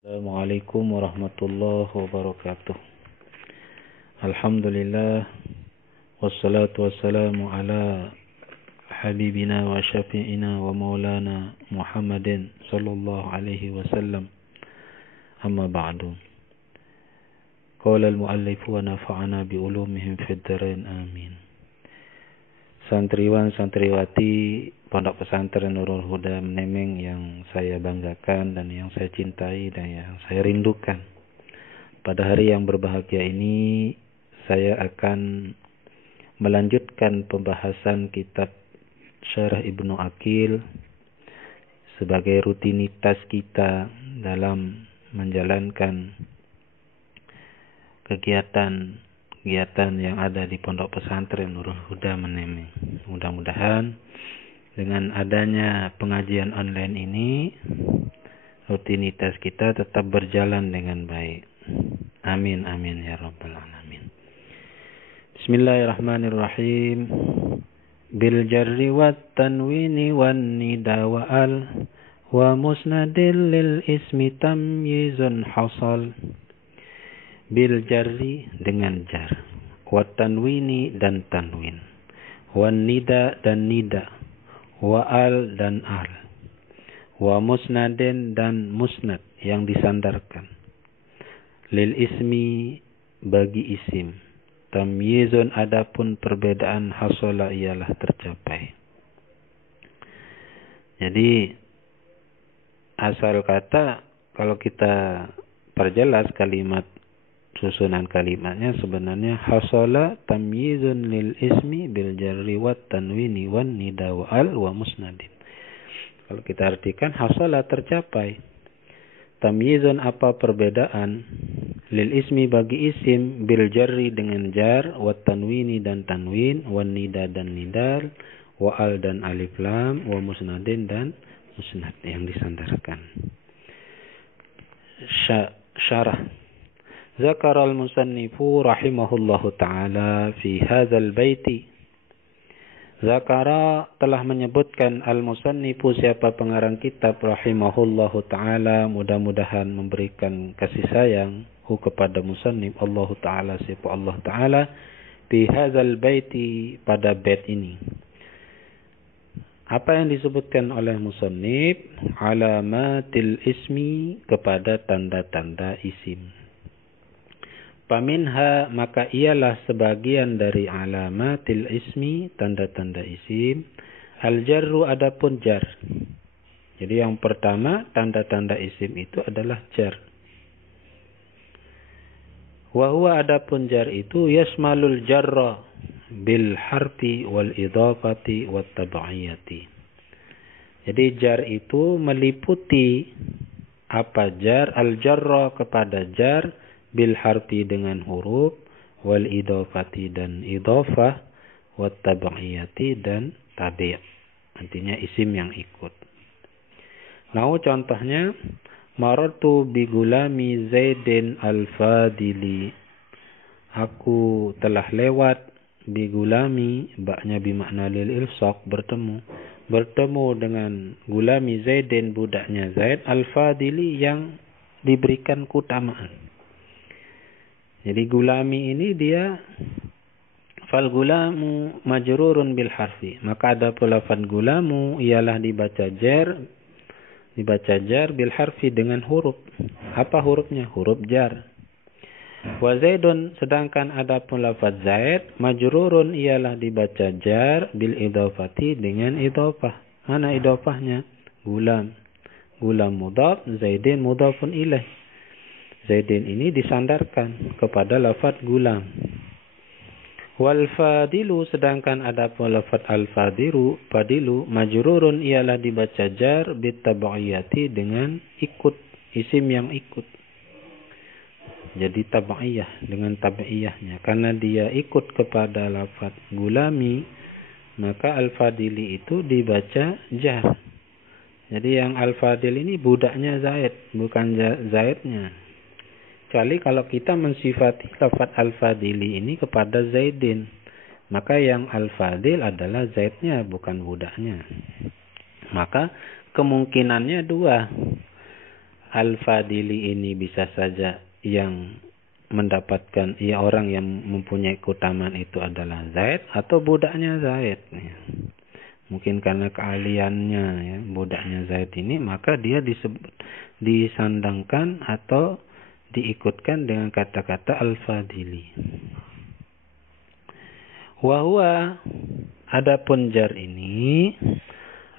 Assalamualaikum warahmatullahi wabarakatuh. Alhamdulillah wassalatu wassalamu ala habibina wa syafi'ina wa maulana Muhammadin sallallahu alaihi wasallam. Amma ba'du. Qala al-muallif wa nafa'ana bi ulumihim fid dharain amin. Santriwan santriwati Pondok Pesantren Nurul Huda Menemeng yang saya banggakan dan yang saya cintai dan yang saya rindukan. Pada hari yang berbahagia ini saya akan melanjutkan pembahasan kitab Syarah Ibnu Aqil sebagai rutinitas kita dalam menjalankan kegiatan yang ada di Pondok Pesantren Nurul Huda Menemeng. Mudah-mudahan dengan adanya pengajian online ini, rutinitas kita tetap berjalan dengan baik. Amin, amin, ya rabbal alamin. Bismillahirrahmanirrahim. Bil jarri wat tanwini wan nida wa al wa musnadil lil ismi tamyizun hasal. Bil jarri dengan jar, wat tanwini dan tanwin, wan nida dan nida, wa al dan al, wa musnadin dan musnad yang disandarkan, lil ismi bagi isim, tamyizun adapun perbedaan hasala ialah tercapai. Jadi asal kata kalau kita perjelas kalimat susunan kalimatnya sebenarnya hasala tamyizun lil ismi bil jarri wat tanwini wan nida wa al wa musnadin. Kalau kita artikan hasala tercapai, tamyizun apa perbedaan, lil ismi bagi isim, bil jarri dengan jar, wat tanwini dan tanwin, wan nida dan nidal, wa al dan alif lam, wa musnadin dan musnad yang disandarkan. Syarah. Zakara al-musannifu rahimahullahu ta'ala fi hadzal baiti. Zakara telah menyebutkan al-musannifu siapa pengarang kitab rahimahullahu ta'ala, mudah-mudahan memberikan kasih sayang kepada musannif Allah ta'ala siapa Allah ta'ala, fi hadzal baiti pada bait ini. Apa yang disebutkan oleh musannif? Alamatil ismi, kepada tanda-tanda isim. Paminha, maka ialah sebagian dari alamatil ismi, tanda-tanda isim, al-jarru adapun jar. Jadi yang pertama tanda-tanda isim itu adalah jar. Wa huwa adapun jar itu yasmalul jarra bil harfi wal idhafati wat tab'iyati. Jadi jar itu meliputi apa jar, al-jarra kepada jar, bil harfi dengan huruf, wal idhafati dan idhafah, wat tab'iyati dan tabi', artinya isim yang ikut. Nah, contohnya marartu bi gulami Zaidin al-Fadili. Aku telah lewat bi gulami, baknya bimakna lil ilsaq, bertemu dengan gulami Zaidin, budaknya Zaid, al-Fadili yang diberikan keutamaan. Jadi gulami ini dia fal gulamu majrurun bil harfi, maka ada lafaz gulamu ialah dibaca jar bil harfi dengan huruf. Apa hurufnya? Huruf jar. Wa zaidun, sedangkan ada lafaz zaid majrurun ialah dibaca jar bil idhafati dengan idhafah. Mana idhafahnya? Gulam mudhaf, zaidin mudhafun ilaih. Zaidin ini disandarkan kepada lafaz gulam. Wal fadilu, sedangkan ada lafaz al fadilu majrurun ialah dibaca jar bit tab'iyati dengan ikut, isim yang ikut. Jadi tab'iyah, dengan tab'iyahnya, karena dia ikut kepada lafaz gulami, maka al fadili itu dibaca jar. Jadi yang al fadil ini budaknya Zaid, bukan Zaidnya. Kecuali kalau kita mensifati lafaz al-fadili ini kepada Zaidin, maka yang al-fadil adalah Zaidnya, bukan budaknya. Maka kemungkinannya dua. al-fadili ini bisa saja yang mendapatkan, orang yang mempunyai keutamaan itu adalah Zaid atau budaknya Zaid. Ya. Mungkin karena keahliannya, ya, budaknya Zaid ini, maka dia disandangkan atau diikutkan dengan kata-kata al-fadili. Wahwa, adapun jar ini,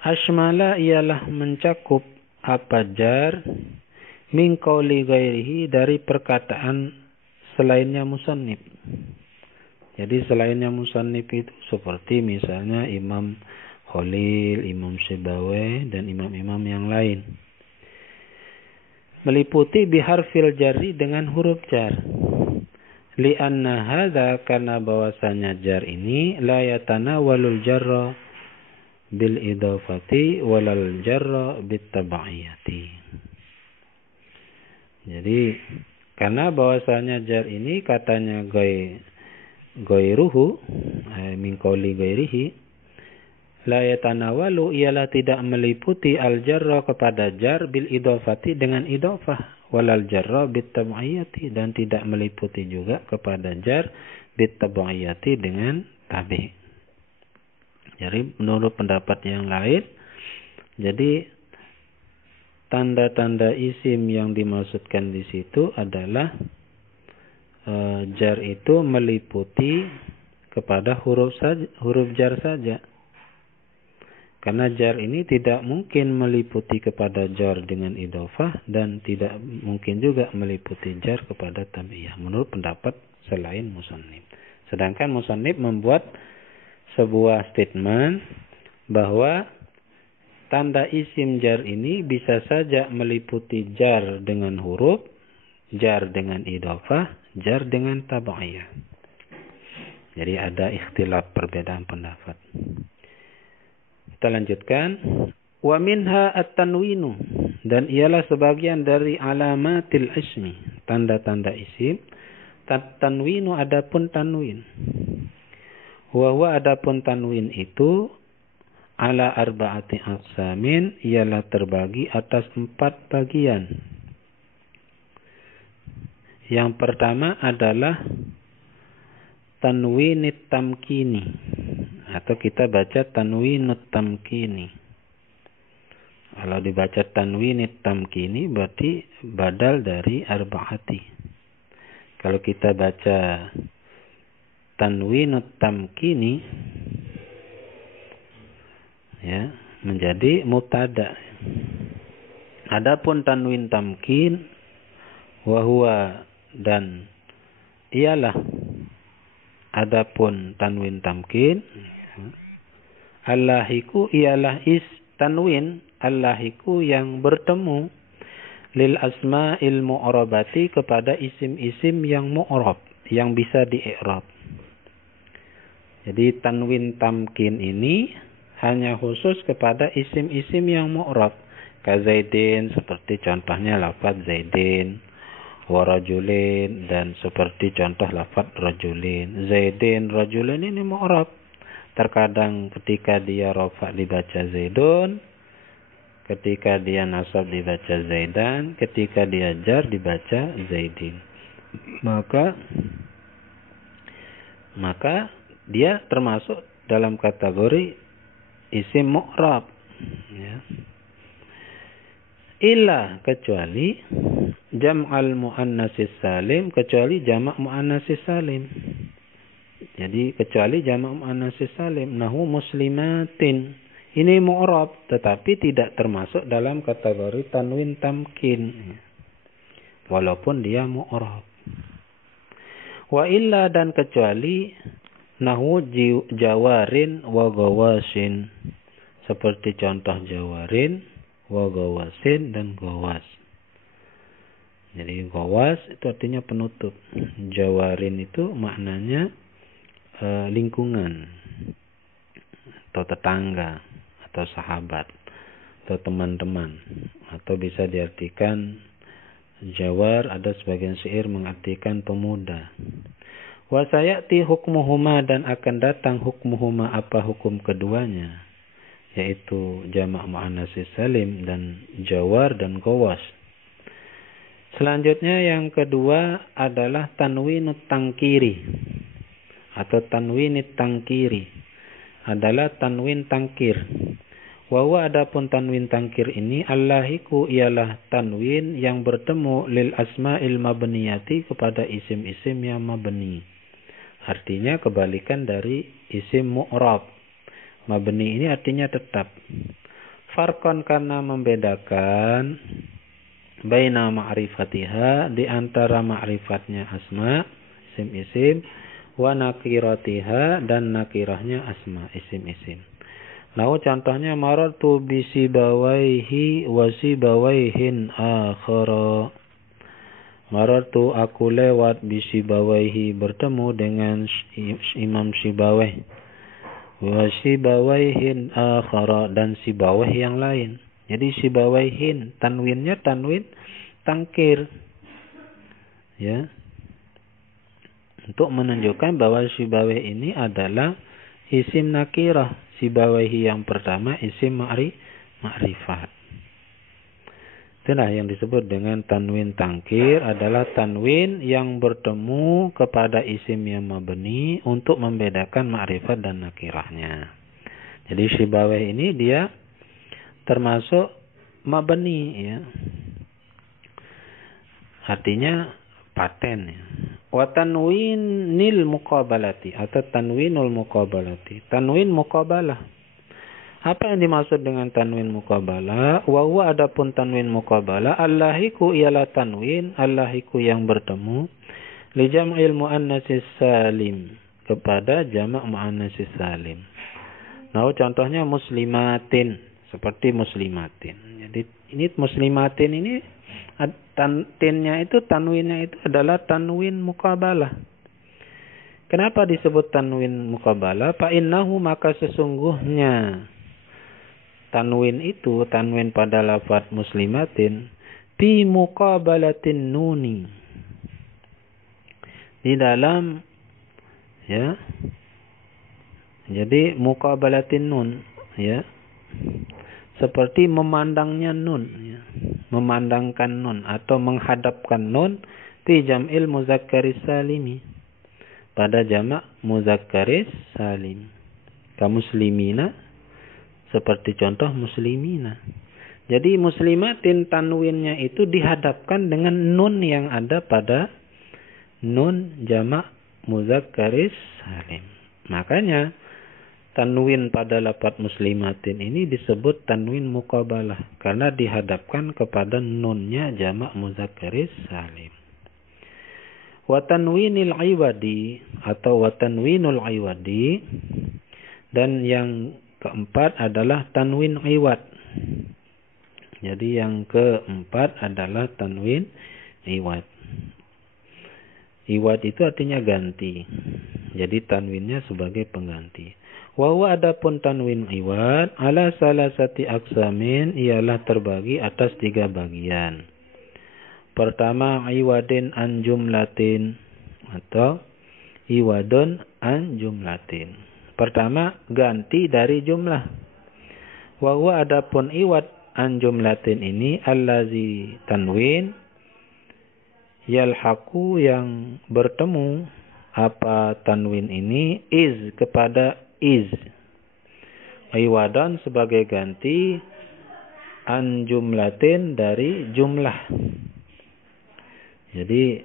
asmala ialah mencakup apa jar min qauli ghairihi, dari perkataan selainnya musannif. Jadi selainnya musannif itu seperti misalnya Imam Khalil, Imam Sibawai, dan imam-imam yang lain. Meliputi biharfil jari, dengan huruf jar. Li'anna hadza, karena bahwasanya jar ini la yatanawalul jarra bil idafati walal jarra bit tabaiyati. Jadi karena bahwasanya jar ini katanya gairuhu min qauli gairihi, la yatanawalu ialah tidak meliputi al jarra kepada jar bil idafati dengan idafah, walal jarra bit tabaiyati, dan tidak meliputi juga kepada jar bit tabaiyati dengan tabi'. Jadi menurut pendapat yang lain, jadi tanda-tanda isim yang dimaksudkan di situ adalah jar itu meliputi kepada huruf jar saja. Karena jar ini tidak mungkin meliputi kepada jar dengan idhofah, dan tidak mungkin juga meliputi jar kepada tabi'iyah menurut pendapat selain musannif. Sedangkan musannif membuat sebuah statement bahwa tanda isim jar ini bisa saja meliputi jar dengan huruf, jar dengan idhofah, jar dengan tabaiyah. Jadi ada ikhtilaf, perbedaan pendapat. Kita lanjutkan. Wa minha at-tanwinu, dan ialah sebagian dari alamatil ismi, tanda-tanda isim. Tanwinu, adapun tanwin. Wa huwa, adapun tanwin itu ala arba'ati aqsamin, ialah terbagi atas 4 bagian. Yang pertama adalah tanwinit tamkini, atau kita baca tanwinut tamkini. Kalau dibaca tanwinit tamkini berarti badal dari arba'ati. Kalau kita baca tanwinut tamkini, ya, menjadi mubtada. Adapun tanwin tamkin, wahwa, dan ialah, adapun tanwin tamkin, allahiku ialah tanwin allahiku yang bertemu lil asma'il mu'rabati, kepada isim-isim yang mu'rab, yang bisa di-i'rab. Jadi tanwin tamkin ini hanya khusus kepada isim-isim yang mu'rab. Kazaidin, seperti contohnya lafaz zaidin. Warajulin, dan seperti contoh lafaz rajulin. Zaidin, rajulin ini mu'rab. Terkadang ketika dia rafa dibaca zaidun, ketika dia nasab dibaca zaidan, ketika dia jar dibaca zaidin. Maka dia termasuk dalam kategori isim mu'rab, ya. Illa, kecuali jam'al mu'annasis salim, kecuali jamak mu'annasis salim. Jadi kecuali jamak mu'annasis salim, nahu muslimatin, ini mu'rab tetapi tidak termasuk dalam kategori tanwin tamkin, walaupun dia mu'rab. Wa illa, dan kecuali nahu jawarin wa gawasin, seperti contoh jawarin, wa gawasin, dan gawas. Jadi gawas itu artinya penutup. Jawarin itu maknanya lingkungan, atau tetangga, atau sahabat, atau teman-teman, atau bisa diartikan jawar, ada sebagian syair mengartikan pemuda. Wa sayati hukmuhuma, dan akan datang hukmuhuma, apa hukum keduanya, yaitu jamak muannats salim dan jawar dan gawas. Selanjutnya yang kedua adalah tanwinut tangkiri atau tanwinit tangkiri adalah tanwin tangkir. Wa huwa adapun tanwin tangkir ini allahiku ialah tanwin yang bertemu lil asma'il mabniyati kepada isim-isim yang mabni. Artinya kebalikan dari isim mu'rab. Mabni ini artinya tetap. Farqan karena membedakan baina ma'rifatiha di antara ma'rifatnya asma isim-isim wa nakiratiha dan nakirahnya asma isim-isim. Nah, contohnya marartu bisibawaihi wa sibawaihin akhara. Marartu aku lewat bisibawaihi bertemu dengan Imam Sibawai. Wa sibawaihin akhara dan sibawai yang lain. Jadi sibawaihin tanwinnya tanwin tangkir. Ya. Untuk menunjukkan bahwa sibawai ini adalah isim nakirah. Sibawaihi yang pertama isim ma'rifat. Itulah yang disebut dengan tanwin tangkir adalah tanwin yang bertemu kepada isim yang mabni untuk membedakan ma'rifat dan nakirahnya. Jadi sibawai ini dia termasuk mabni ya. Artinya paten ya. Wa tanwinil muqabalati atau tanwinul muqabalati. Tanwin muqabalah. Apa yang dimaksud dengan tanwin muqabalah? Wa huwa adapun tanwin muqabalah allahiku ialah tanwin allahiku yang bertemu li jam'il muannatsis salim kepada jamak muannatsis salim. Nah, contohnya muslimatin seperti muslimatin. Jadi ini muslimatin ini tinnya itu tanwinnya itu adalah tanwin muqabalah. Kenapa disebut tanwin muqabalah? Fa innahu maka sesungguhnya tanwin itu tanwin pada lafaz muslimatin bi muqabalatin nuni. Di dalam ya. Jadi muqabalatin nun ya. Seperti memandangnya nun ya. Memandangkan nun atau menghadapkan nun fi jam'il muzakkaris salimi pada jamak muzakkaris salim. Kamuslimina seperti contoh muslimina. Jadi muslimatin tanwinnya itu dihadapkan dengan nun yang ada pada nun jamak muzakkaris salim. Makanya tanwin pada lafaz muslimatin ini disebut tanwin muqabalah karena dihadapkan kepada nunnya jamak muzakkaris salim. Wa tanwinil iwadi atau wa tanwinul iwadi dan yang keempat adalah tanwin iwad. Jadi yang keempat adalah tanwin iwad. Iwad itu artinya ganti. Jadi tanwinnya sebagai pengganti. Wa huwa adapun tanwin iwad ala salasati aqsamin ialah terbagi atas 3 bagian. Pertama iwadin an jumlatin atau iwadun an jumlatin. Pertama ganti dari jumlah. Wa huwa adapun iwad an jumlatin ini allazi tanwin yalhaqu yang bertemu apa tanwin ini iz kepada iz. Iwadan sebagai ganti an jumlatin dari jumlah. Jadi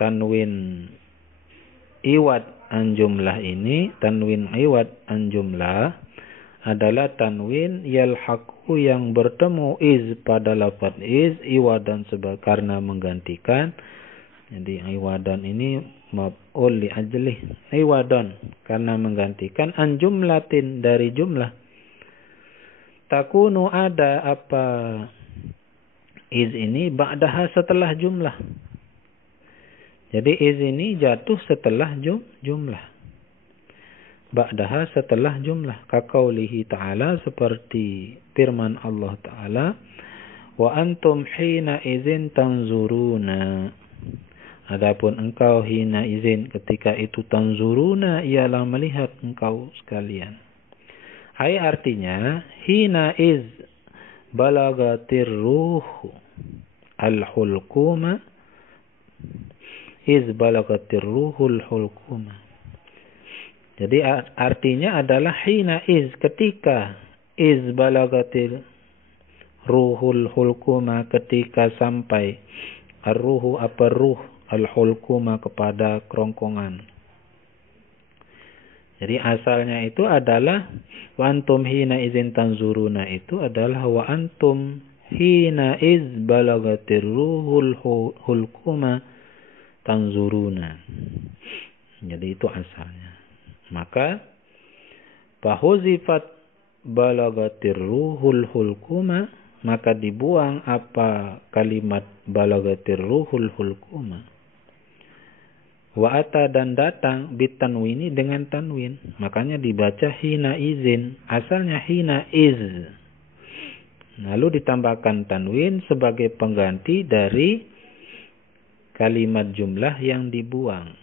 tanwin iwad an jumlah ini, tanwin iwad an jumlah adalah tanwin yalhaqu yang bertemu iz pada lafaz iz iwadan karena menggantikan. Jadi iwadan ini maf'ul li ajlih iwadan karena menggantikan an jumlatin dari jumlah. Takunu ada apa iz ini ba'daha setelah jumlah. Jadi iz ini jatuh setelah jumlah. Ba'daha setelah jumlah. Kaqaulihi ta'ala seperti firman Allah Ta'ala. Wa antum hina izin tanzuruna. Adapun engkau hina izin ketika itu tanzuruna ialah melihat engkau sekalian. Hai artinya hina iz balagatir ruh al-hulquma iz balagatir ruhul hulquma. Jadi artinya adalah hina iz, ketika iz balagatir ruhul hulquma, ketika sampai ar-ruhu apa ruh al-hulquma kepada kerongkongan. Jadi asalnya itu adalah wa antum hina izin tanzuruna, itu adalah wa antum hina iz balagatir ruhul hulquma tanzuruna. Jadi itu asalnya. Maka fahuzifat balagatir ruhul hulquma, maka dibuang apa kalimat balagatir ruhul hulquma. Wa ata dan datang bitanwini dengan tanwin, makanya dibaca hina izin, asalnya hina iz, lalu ditambahkan tanwin sebagai pengganti dari kalimat jumlah yang dibuang.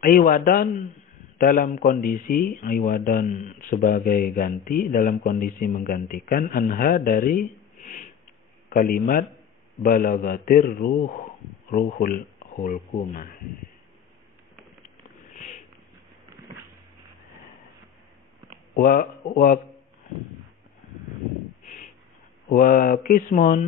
Iwadan dalam kondisi, iwadan sebagai ganti, dalam kondisi menggantikan anha dari kalimat balagatir ruhul hulquma. Wa kismun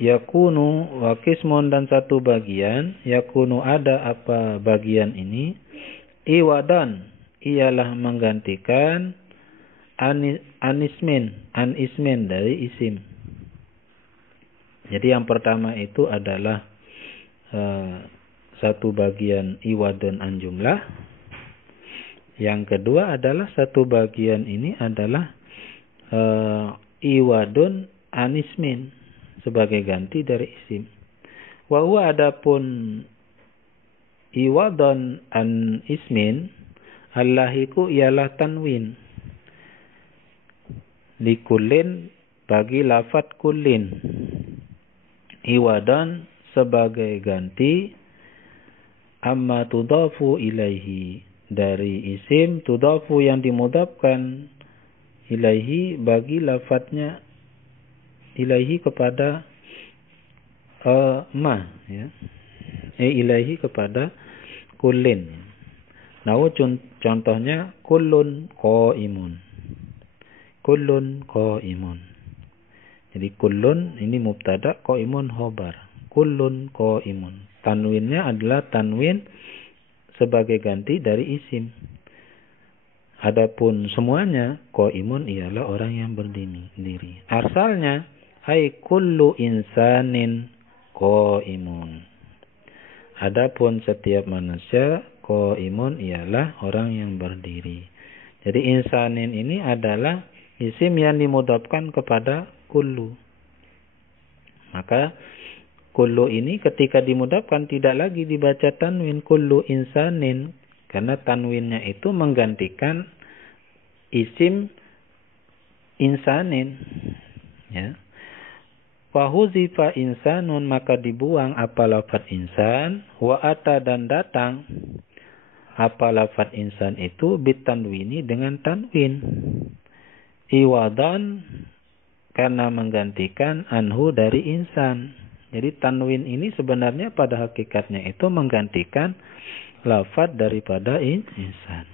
yakunu, wa kismun dan satu bagian, yakunu ada apa bagian ini, iwadan ialah menggantikan anismin dari isim. Jadi yang pertama itu adalah satu bagian iwadun an jumlah. Yang kedua adalah satu bagian ini adalah iwadun an ismin sebagai ganti dari isim. Wa huwa adapun iwadun an ismin allahiku ialah tanwin likulin bagi lafad kullin. Iwadan sebagai ganti amma tudafu ilaihi dari isim tudafu yang dimudafkan ilaihi bagi lafadznya ilaihi kepada ma ya. Ilaihi kepada kullin. Nah, contohnya kullun qaimun. Kullun qaimun. Jadi kullun ini mubtada, qaimun khobar. Kullun qaimun. Tanwinnya adalah tanwin sebagai ganti dari isim. Adapun semuanya qaimun ialah orang yang berdiri. Asalnya ai kullu insanin qaimun. Adapun setiap manusia qaimun ialah orang yang berdiri. Jadi insanin ini adalah isim yang dimudafkan kepada kullu. Maka kullu ini ketika dimudafkan tidak lagi dibaca tanwin kullu insanin, karena tanwinnya itu menggantikan isim insanin. Ya. Fahuzifa insanun, maka dibuang apa lafaz insan, wa ata dan datang apa lafaz insan itu bitanwini dengan tanwin. Iwadan karena menggantikan anhu dari insan. Jadi tanwin ini sebenarnya pada hakikatnya itu menggantikan lafaz daripada insan.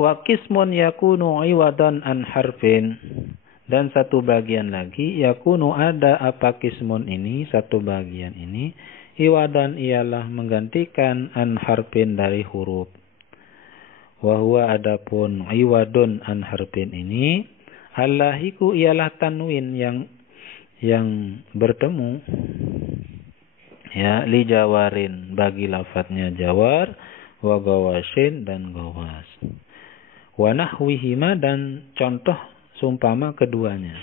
Wa qismun yakunu iwadan an harfin. Dan satu bagian lagi yakunu ada apa qismun ini, satu bagian ini iwadan ialah menggantikan an harfin dari huruf. Wa huwa adapun iwadun an harfin ini allahiku ialah tanwin yang bertemu ya li jawarin bagi lafadznya jawar wa gawasin dan gawas. Wa nahwihima dan contoh sumpama keduanya.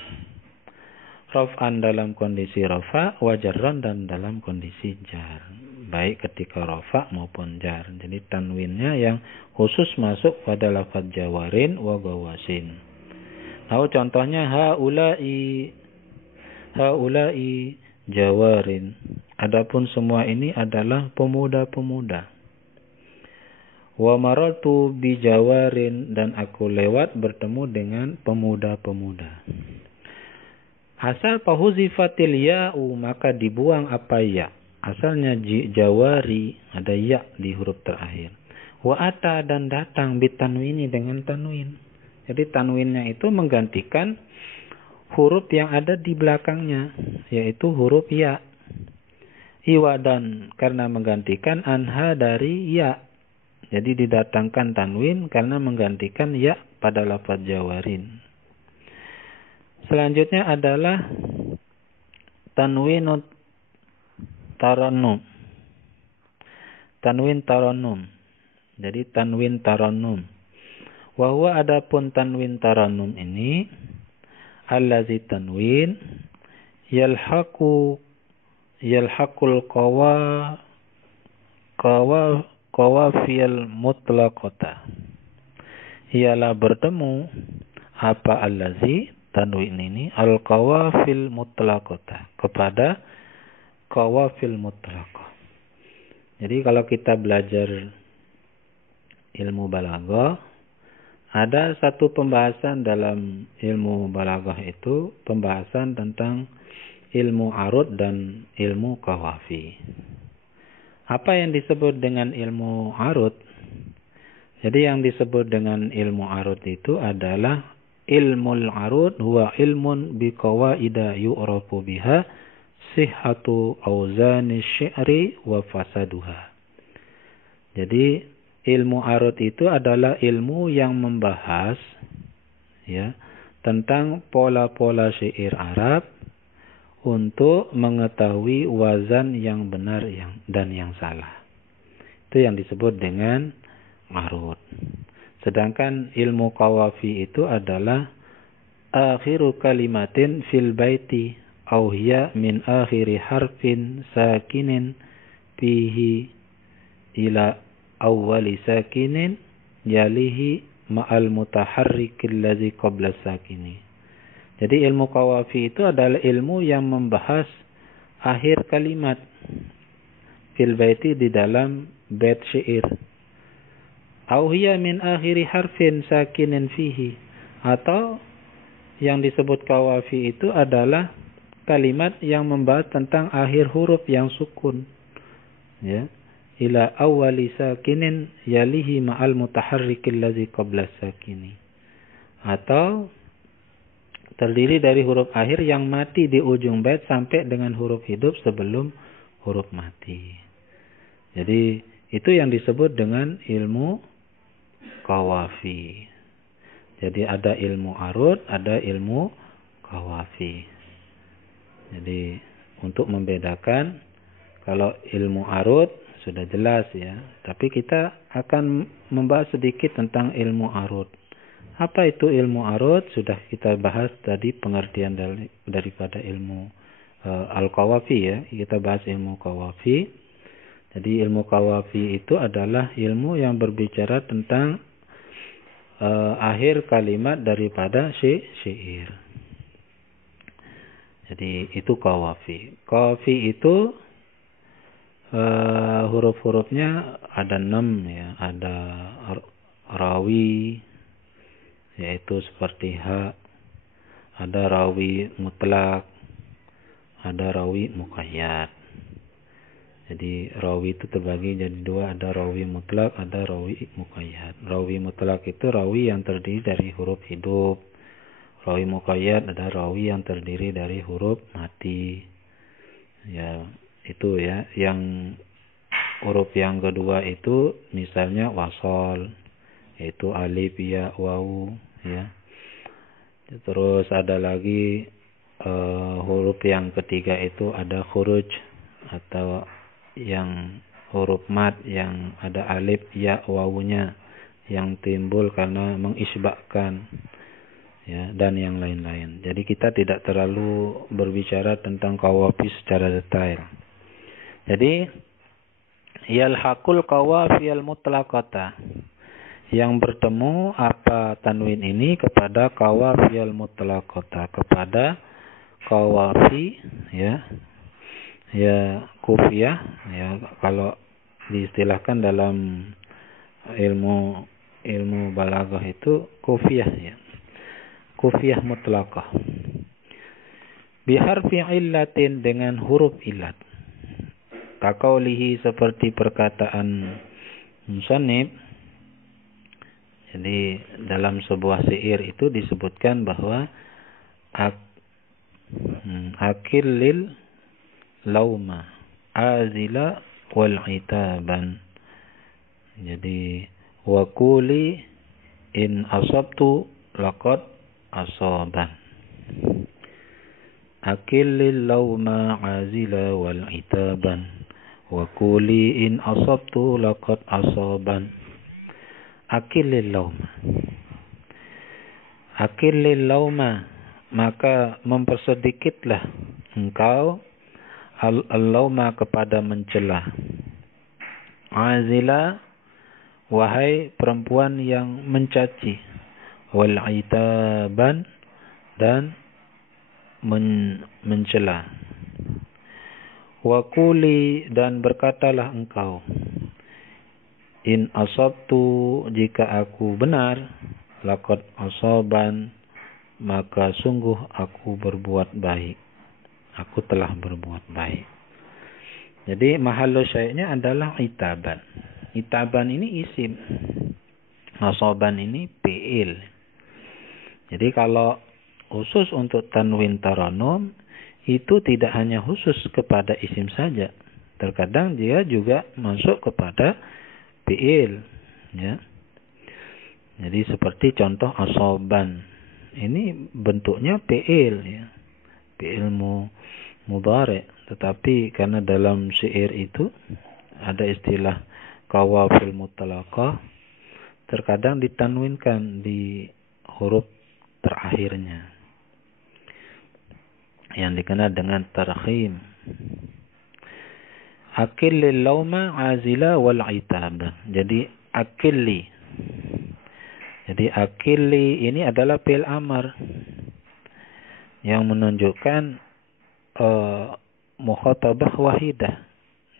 Raf'an dalam kondisi rafa, wa jarran dan dalam kondisi jar. Baik ketika rafa maupun jar. Jadi tanwinnya yang khusus masuk pada lafaz jawarin wa gawasin. Nah, contohnya haula'i jawarin. Adapun semua ini adalah pemuda-pemuda. Wa marartu bi jawarin, dan aku lewat bertemu dengan pemuda-pemuda. Asal fahuzifatil ya'u, maka dibuang apa ya. Asalnya jawari, ada ya di huruf terakhir. Wa ata, dan datang bitanwini, dengan tanwin. Jadi tanwinnya itu menggantikan huruf yang ada di belakangnya, yaitu huruf ya. Iwadan, karena menggantikan anha dari ya. Jadi didatangkan tanwin karena menggantikan ya pada lafaz jawarin. Selanjutnya adalah tanwinut tarannum. Tanwin tarannum. Jadi tanwin tarannum. Wa huwa, adapun tanwin tarannum ini, allazi tanwin yalhaqul qawafiyal mutlaqata. Ialah bertemu apa allazi, tanwin ini, al qawafil mutlaqata, kepada qawafil mutlaqah. Jadi kalau kita belajar ilmu balaghah, ada satu pembahasan dalam ilmu balaghah itu, pembahasan tentang ilmu arud dan ilmu qawafi. Apa yang disebut dengan ilmu arud? Jadi yang disebut dengan ilmu arud itu adalah ilmul arud huwa ilmun biqawaida yu'rafu biha sihhatu auzani syi'ri wa fasaduha. Jadi ilmu arud itu adalah ilmu yang membahas ya tentang pola-pola syair Arab untuk mengetahui wazan yang benar dan yang salah. Itu yang disebut dengan arud. Sedangkan ilmu qawafi itu adalah akhiru kalimatin fil baiti au hiya min akhiri harfin sakinin fihi ila awwali sakinin yalihi ma'al mutaharrikil ladzi qabla sakini. Jadi ilmu qawafi itu adalah ilmu yang membahas akhir kalimat fil baiti, di dalam bait syair. Au hiya min akhiri harfin sakinin fihi, atau yang disebut qawafi itu adalah kalimat yang membahas tentang akhir huruf yang sukun. Ya. Ila awwali sakinin yalihi ma'al mutaharrikil ladzi qabla sakini. Atau terdiri dari huruf akhir yang mati di ujung bait sampai dengan huruf hidup sebelum huruf mati. Jadi itu yang disebut dengan ilmu qawafi. Jadi ada ilmu arud, ada ilmu qawafi. Jadi untuk membedakan, kalau ilmu arud sudah jelas ya, tapi kita akan membahas sedikit tentang ilmu arud. Apa itu ilmu arud? Sudah kita bahas tadi pengertian daripada ilmu al-qawafi ya. Kita bahas ilmu qawafi. Jadi ilmu qawafi itu adalah ilmu yang berbicara tentang akhir kalimat daripada syair. Jadi itu qawafi. Qawafi itu huruf-hurufnya ada 6 ya. Ada rawi, yaitu seperti ha, ada rawi mutlak, ada rawi muqayyad. Jadi rawi itu terbagi jadi 2, ada rawi mutlak, ada rawi muqayyad. Rawi mutlak itu rawi yang terdiri dari huruf hidup. Rawi muqayyad ada rawi yang terdiri dari huruf mati. Ya, itu ya. Yang huruf yang kedua itu misalnya wasol, yaitu alif, ya, wawu ya. Terus ada lagi huruf yang ketiga itu ada khuruj, atau yang huruf mat yang ada alif, ya, wawunya yang timbul karena mengisbahkan ya, dan yang lain-lain. Jadi kita tidak terlalu berbicara tentang qawafi secara detail. Jadi yalhaqul qawafiyal mutlaqata, yang bertemu apa tanwin ini kepada qawafiyal mutlaqata, kepada qawafi ya, ya kufiyah ya, kalau diistilahkan dalam ilmu balaghah itu kufiyah ya. Kufiyah mutlaqah. Biharfi illatin, dengan huruf illat. Kaqaulihi, seperti perkataan musannif. Jadi dalam sebuah syair itu disebutkan bahwa akillil lauma azila wal itaban. Jadi wakuli in asabtu laqad asaban. Akillil lauma azila wal itaban, wakuli in asabtu laqad asaban. Akillil lauma. Akillil lauma, maka mempersedikitlah engkau al-lauma, kepada mencela. Azila, wahai perempuan yang mencaci. Wal itaban, dan mencela. Wakuli, dan berkatalah engkau. In asabtu, jika aku benar. Laqad asaban, maka sungguh aku berbuat baik. Aku telah berbuat baik. Jadi mahallu syai'nya adalah itaban. Itaban ini isim. Asaban ini fi'il. Jadi kalau khusus untuk tanwin taranum, itu tidak hanya khusus kepada isim saja. Terkadang dia juga masuk kepada fi'il, ya. Jadi seperti contoh asaban. Ini bentuknya fi'il, ya. Fi'il mudhari', tetapi karena dalam syair itu ada istilah qawafil mutlaqah, terkadang ditanwinkan di huruf terakhirnya, yang dikenal dengan tarkhim. Akillil lauma azila wal itab. Jadi akilli. Jadi akilli ini adalah fi'il amar yang menunjukkan mukhatabah wahidah.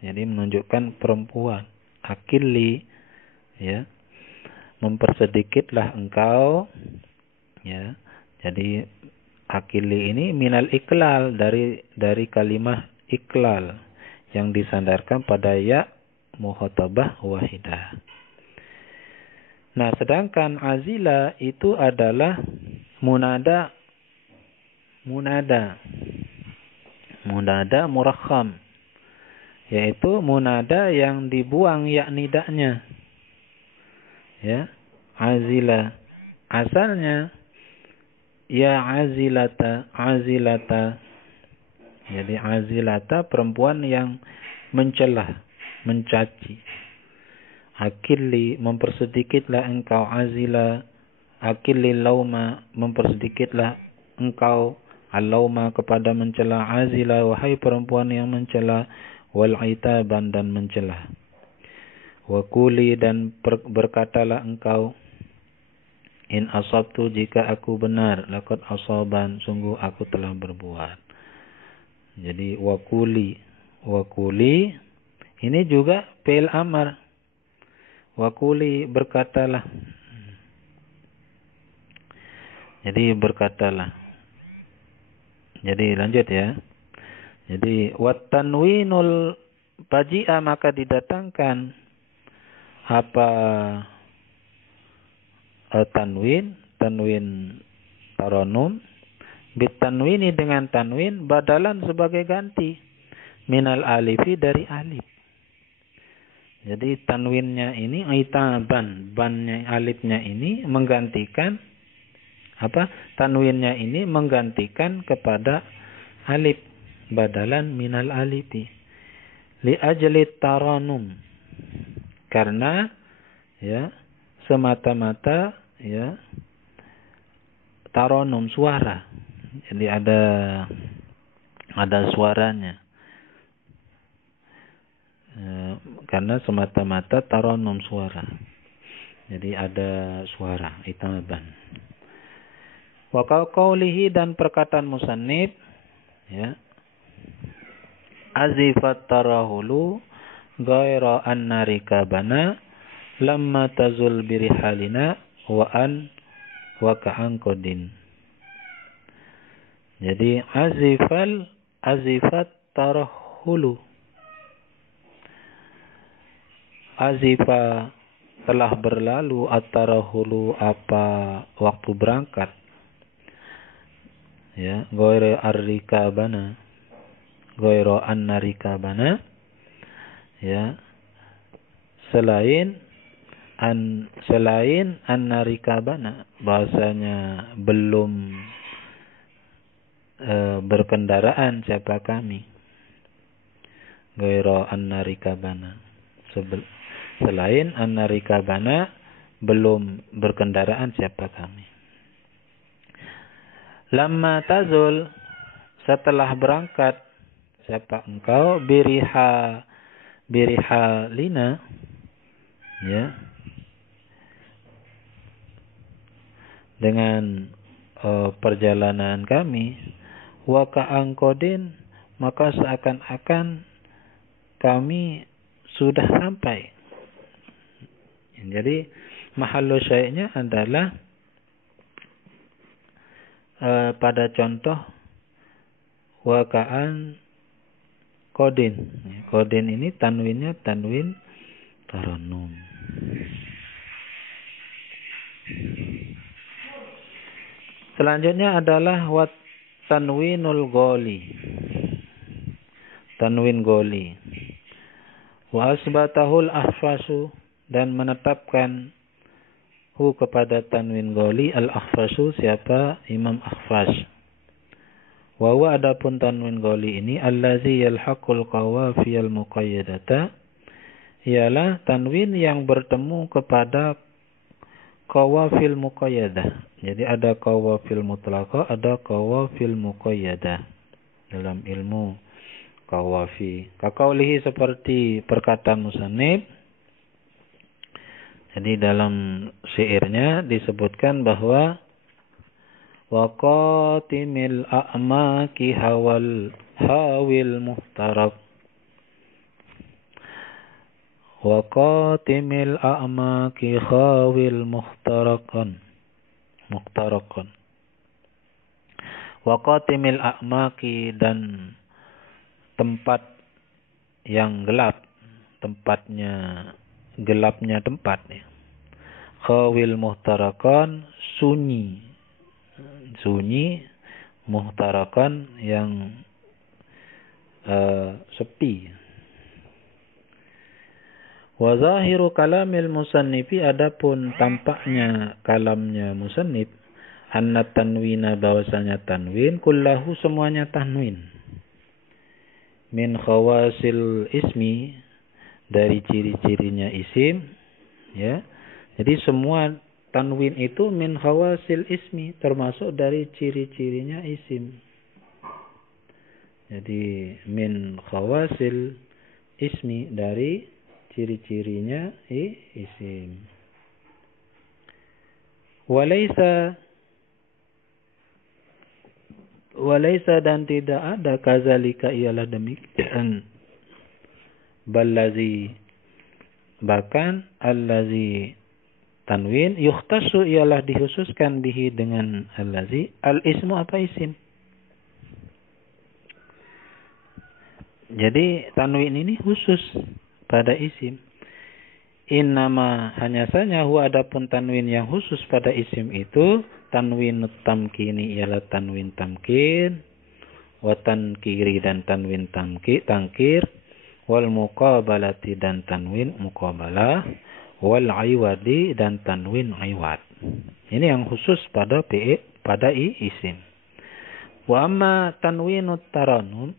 Jadi menunjukkan perempuan. Akilli, ya. Mempersedikitlah engkau, ya. Jadi akilli ini minal iklal, dari kalimah iklal yang disandarkan pada ya mukhatabah wahidah. Nah, sedangkan azila itu adalah munada murakham, yaitu munada yang dibuang ya nidanya. Ya, azila asalnya ya azilata. Jadi azilata, perempuan yang mencela, mencaci. Akilli, mempersedikitlah engkau. Azila, akillil lauma, mempersedikitlah engkau. Al-lauma, kepada mencela. Azila, wahai perempuan yang mencela. Wal itaban, dan mencela. Wakuli, dan berkatalah engkau. In asabtu, jika aku benar. Laqad asaban, sungguh aku telah berbuat. Jadi wakuli ini juga fi'il amar. Wakuli, berkatalah. Jadi berkatalah. Jadi lanjut ya. Jadi wat tanwinul paji'a, maka didatangkan apa tanwin taranum. Bitanwini, dengan tanwin, badalan, sebagai ganti. Minal alifi, dari alif. Jadi tanwinnya ini itaban, bannya, alifnya ini menggantikan apa? Tanwinnya ini menggantikan kepada alif, badalan minal alifi. Li ajli taranum, karena ya semata-mata ya taranum, suara. Jadi ada suaranya. Karena semata-mata taranum, suara. Jadi ada suara, itaban. Wa qaulihi, dan perkataan musannif, ya. Azifat tarahulu ghaira anna rikabana lamma tazul birihalina wa an wa ka'anqodin. Jadi azifat tarahulu. Azifa telah berlalu, at-tarahulu apa waktu berangkat. Ya, goiro ar-rikabana, goiro an-narikabana. Ya, selain an-narikabana, bahasanya belum berkendaraan siapa kami. Goiro an-narikabana, selain an-narikabana, belum berkendaraan siapa kami. Lamma tazul, setelah berangkat siapa engkau, birihalina, ya, dengan perjalanan kami, wa ka'anqodin, maka seakan-akan kami sudah sampai. Jadi mahallu syai'nya adalah pada contoh wa ka'an kodin. Kodin ini tanwinnya tanwin tarannum. Selanjutnya adalah wat tanwinul goli. Tanwin goli. Wa asbatahul ahfasu, dan menetapkan kepada tanwin goli al-akhfasu, siapa? Imam Akhfas. Wa huwa, adapun tanwin goli ini, allazi yalhaqul qawafiyal muqayyadata, ialah tanwin yang bertemu kepada qawafil muqayyadah. Jadi ada qawafil mutlaqah, ada qawafil muqayyadah dalam ilmu qawafi. Kaqaulihi, seperti perkataan musannif. Jadi dalam syairnya disebutkan bahwa waqatimil a'maki hawil muhtarak. Waqatimil a'maki hawil muhtarakan. Waqatimil a'maki, dan tempat yang gelap, gelapnya tempat, ya. Khawil muhtarakan, sunyi, muhtarakan yang sepi. Wa zahiru kalamil musannifi, adapun tampaknya kalamnya musannif, anna tanwina, bahwasanya tanwin, kullahu, semuanya tanwin, min khawasil ismi, dari ciri-cirinya isim, ya. Jadi semua tanwin itu min khawasil ismi, termasuk dari ciri-cirinya isim. Jadi min khawasil ismi, dari ciri-cirinya isim. Walaysa, dan tidak ada, kazalika, ialah demikian, ballazi, bahkan allazi, tanwin, yukhtasu, ialah dikhususkan, bihi, dengan allazi, al-ismu, apa isim. Jadi tanwin ini khusus pada isim. Innama, hanya saja, huwa, adapun tanwin yang khusus pada isim itu, tanwin tamkini, ialah tanwin tamkin, wa tankiri, dan tanwin tangkir, wal muqabalati, dan tanwin muqabalah, wal iwadi, dan tanwin iwad. Ini yang khusus pada isim. Wa amma tanwinut taranum,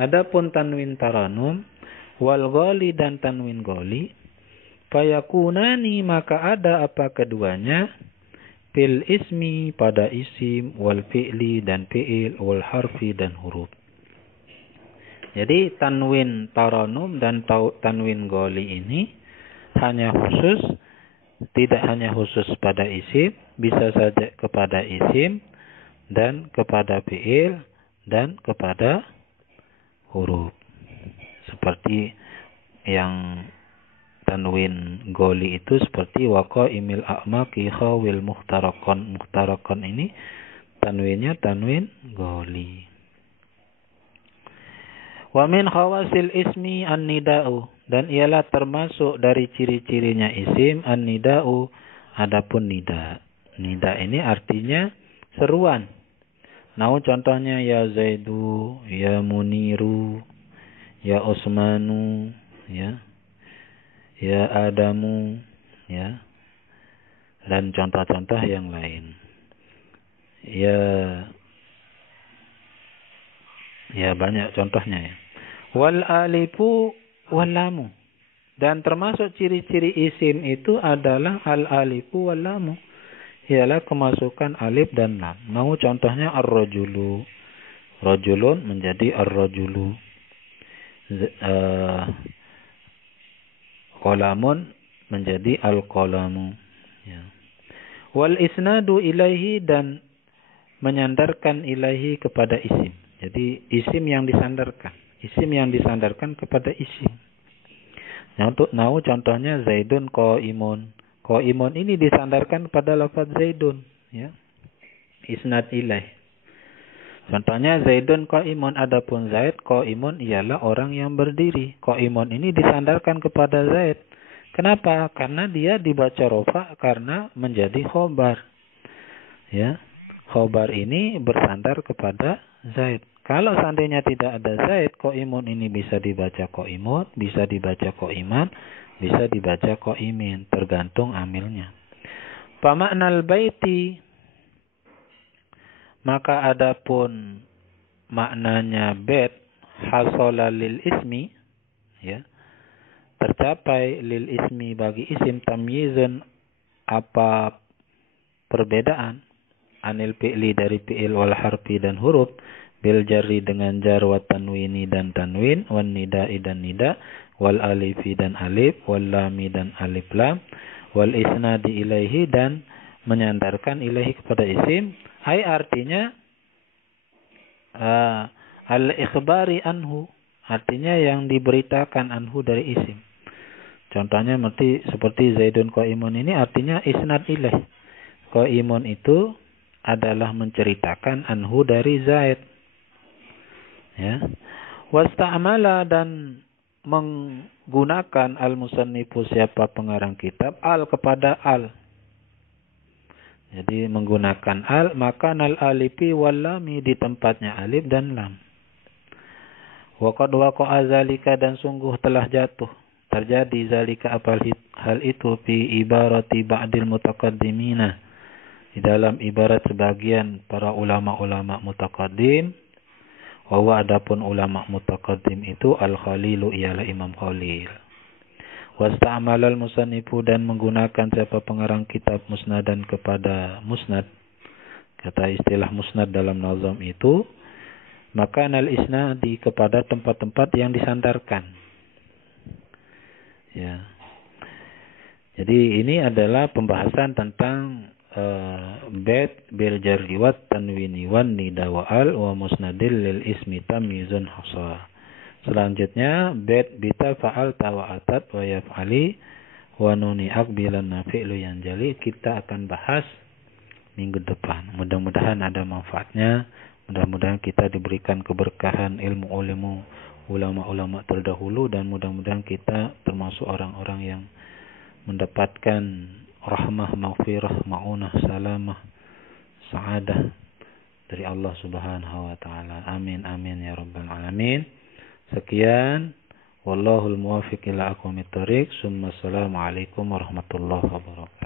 adapun tanwin taranum, wal ghali, dan tanwin ghali, fayakunani, maka ada apa keduanya, fil ismi, pada isim, wal fi'li, dan fi'il, wal harfi, dan huruf. Jadi tanwin taranum dan tanwin ghali ini hanya khusus, tidak hanya khusus pada isim, bisa saja kepada isim, dan kepada fi'il, dan kepada huruf. Seperti yang tanwin goli itu seperti waqaimil a'maqi khawil muhtarakon. Muhtarakon ini tanwinnya tanwin goli. Wa min khawasil ismi an-nida'u, dan ialah termasuk dari ciri-cirinya isim an-nida'u, adapun nida. Nida ini artinya seruan. Nah, contohnya ya Zaidu, ya Muniru, ya Usmanu, ya Adamu, ya, dan contoh-contoh yang lain. Ya banyak contohnya ya. Wal alifu wal lamu, dan termasuk ciri-ciri isim itu adalah al alifu wal lamu, ialah kemasukan alif dan lam. Mau contohnya ar-rajulu, rajulun menjadi ar-rajulu, qalamun menjadi al-qalamu, ya. Wal isnadu ilaihi, dan menyandarkan ilaihi kepada isim. Jadi isim yang disandarkan kepada isim. Nah, untuk contohnya Zaidun qaimun. Qaimun ini disandarkan pada lafaz Zaidun, ya. Isnad ilaih. Contohnya Zaidun qaimun, adapun Zaid qaimun ialah orang yang berdiri. Qaimun ini disandarkan kepada Zaid. Kenapa? Karena dia dibaca rofa karena menjadi khobar. Ya. Khobar ini bersandar kepada Zaid. Kalau seandainya tidak ada Zaid, qaimun ini bisa dibaca qaimun, bisa dibaca qaiman, bisa dibaca qaimin, tergantung amilnya. Fa ma'nal baiti, maka adapun maknanya bait, hasala lil ismi, ya, tercapai lil ismi bagi isim, tamyizun apa perbedaan, anil fi'li dari fi'il wal harfi dan huruf, bil jarri dengan jar, wa tanwini dan tanwin, wan nida'i dan nida, wal alifi dan alif, wal lami dan alif lam, wal isnadi ilaihi dan menyandarkan ilaihi kepada isim. Hai artinya al-ikhbari anhu, artinya yang diberitakan anhu dari isim. Contohnya seperti Zaidun qaimun ini artinya isnad ilaih. Qaimun itu adalah menceritakan anhu dari Zaid. Ya. Wasta'mala, dan menggunakan al-musannifu, siapa pengarang kitab, al kepada al. Jadi menggunakan al, maka nal alifi wal lami, di tempatnya alif dan lam. Wa qad waqa'a zalika, dan sungguh telah terjadi zalika apa hal itu, fi ibarati ba'dil mutaqaddimina, di dalam ibarat sebagian para ulama-ulama mutaqaddim. Wa adapun ulama mutaqaddim itu al-Khalilu, ialah Imam Khalil. Wasta'mal al-musannifu, dan menggunakan siapa pengarang kitab musnadan kepada musnad. Kata istilah musnad dalam nazam itu makanal isnadi, kepada tempat-tempat yang disandarkan. Ya. Jadi ini adalah pembahasan tentang bait bil jarri wat tanwini wan nida wa al wa musnadil lil ismi tamyizun hasa. Selanjutnya bait bita fa'al tawa'atat wa yaf'ali wa nuni aqbilan nafi'lu yang jali, kita akan bahas minggu depan. Mudah-mudahan ada manfaatnya. Mudah-mudahan kita diberikan keberkahan ilmu ulama-ulama terdahulu, dan mudah-mudahan kita termasuk orang-orang yang mendapatkan rahmah, maghfirah, ma'unah, salamah, sa'adah dari Allah Subhanahu wa taala. Amin amin ya rabbal alamin. Sekian, wallahul muwaffiq ila aqwamit thoriq. Assalamualaikum warahmatullahi wabarakatuh.